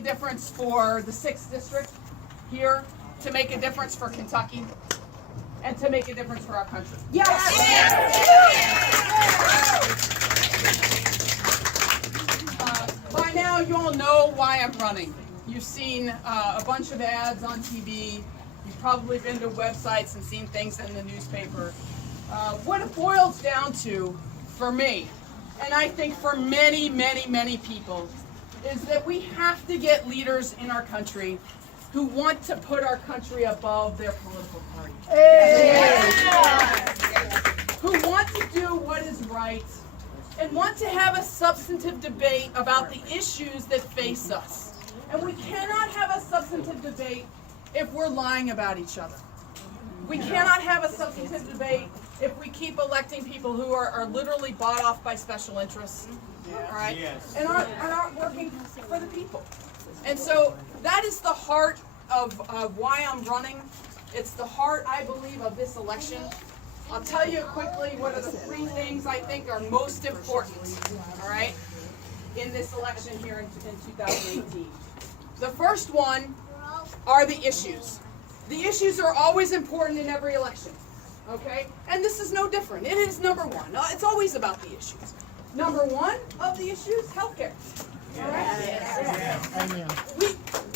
a difference for the 6th district here, to make a difference for Kentucky, and to make a difference for our country. Yes. By now, you all know why I'm running. You've seen a bunch of ads on TV. You've probably been to websites and seen things in the newspaper. What it boils down to, for me, and I think for many, many, many people, is that we have to get leaders in our country who want to put our country above their political party. Who want to do what is right and want to have a substantive debate about the issues that face us. And we cannot have a substantive debate if we're lying about each other. We cannot have a substantive debate if we keep electing people who are literally bought off by special interests, all right, and aren't working for the people. And so that is the heart of why I'm running. It's the heart, I believe, of this election. I'll tell you quickly what are the 3 things I think are most important, all right, in this election here in 2018. The first one are the issues. The issues are always important in every election, okay? And this is no different. It is number 1. It's always about the issues. Number 1 of the issues, healthcare. All right?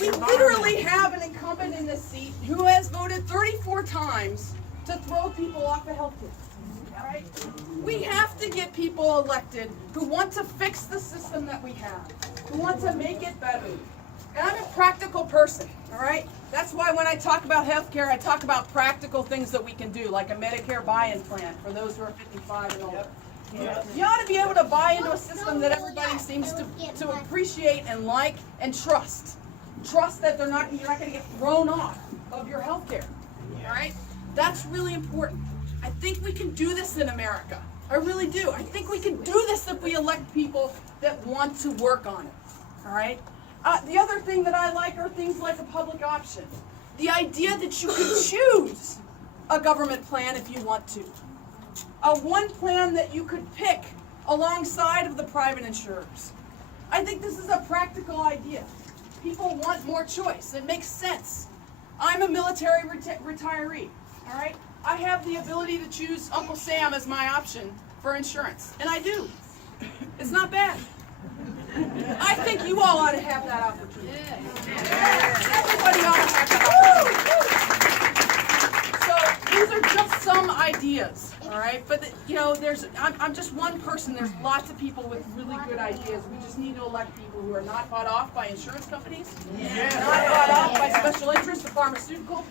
We literally have an incumbent in this seat who has voted 34 times to throw people off of healthcare. All right? We have to get people elected who want to fix the system that we have, who want to make it better. And I'm a practical person, all right? That's why when I talk about healthcare, I talk about practical things that we can do, like a Medicare buy-in plan for those who are 55 and older. You ought to be able to buy into a system that everybody seems to appreciate and like and trust. Trust that you're not going to get thrown off of your health care. All right? That's really important. I think we can do this in America. I really do. I think we can do this if we elect people that want to work on it. All right? The other thing that I like are things like a public option. The idea that you can choose a government plan if you want to. One plan that you could pick alongside of the private insurers. I think this is a practical idea. People want more choice. It makes sense. I'm a military retiree, all right? I have the ability to choose Uncle Sam as my option for insurance, and I do. It's not bad. I think you all ought to have that opportunity. Everybody ought to have that opportunity. So these are just some ideas, all right? But I'm just one person. There's lots of people with really good ideas. We just need to elect people who are not bought off by insurance companies, not bought off by special interests, the pharmaceutical,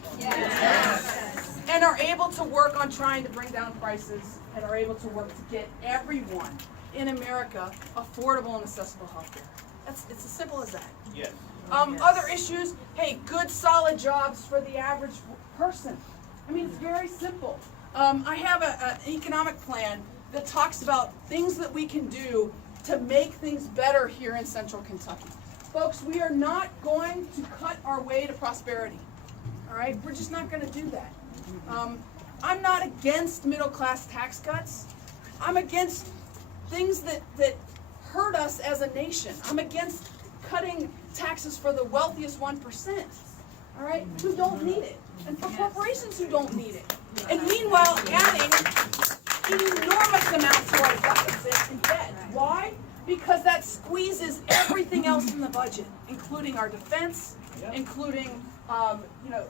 and are able to work on trying to bring down prices and are able to work to get everyone in America affordable and accessible health care. It's as simple as that. Yes. Other issues, hey, good solid jobs for the average person. I mean, it's very simple. I have an economic plan that talks about things that we can do to make things better here in central Kentucky. Folks, we are not going to cut our way to prosperity. All right? We're just not going to do that. I'm not against middle class tax cuts. I'm against things that hurt us as a nation. I'm against cutting taxes for the wealthiest 1%, all right, who don't need it, and for corporations who don't need it. And meanwhile, adding enormous amounts to our deficit and debt. Why? Because that squeezes everything else in the budget, including our defense, including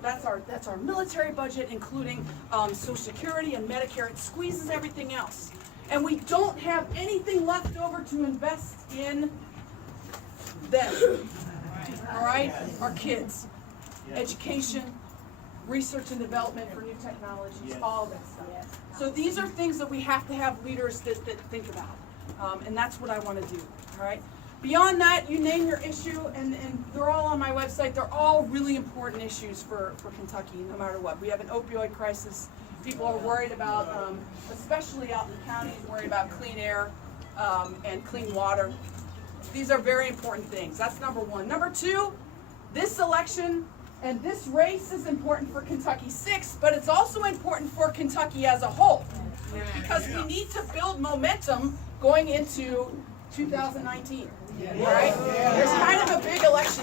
that's our military budget, including Social Security and Medicare. It squeezes everything else. And we don't have anything left over to invest in them. All right? Our kids. Education, research and development for new technologies, all of that stuff. So these are things that we have to have leaders that think about. And that's what I want to do. All right? Beyond that, you name your issue, and they're all on my website. They're all really important issues for Kentucky, no matter what. We have an opioid crisis. People are worried about, especially out in the counties, worried about clean air and clean water. These are very important things. That's number one. Number two, this election and this race is important for Kentucky 6, but it's also important for Kentucky as a whole, because we need to build momentum going into 2019. All right? There's kind of a big election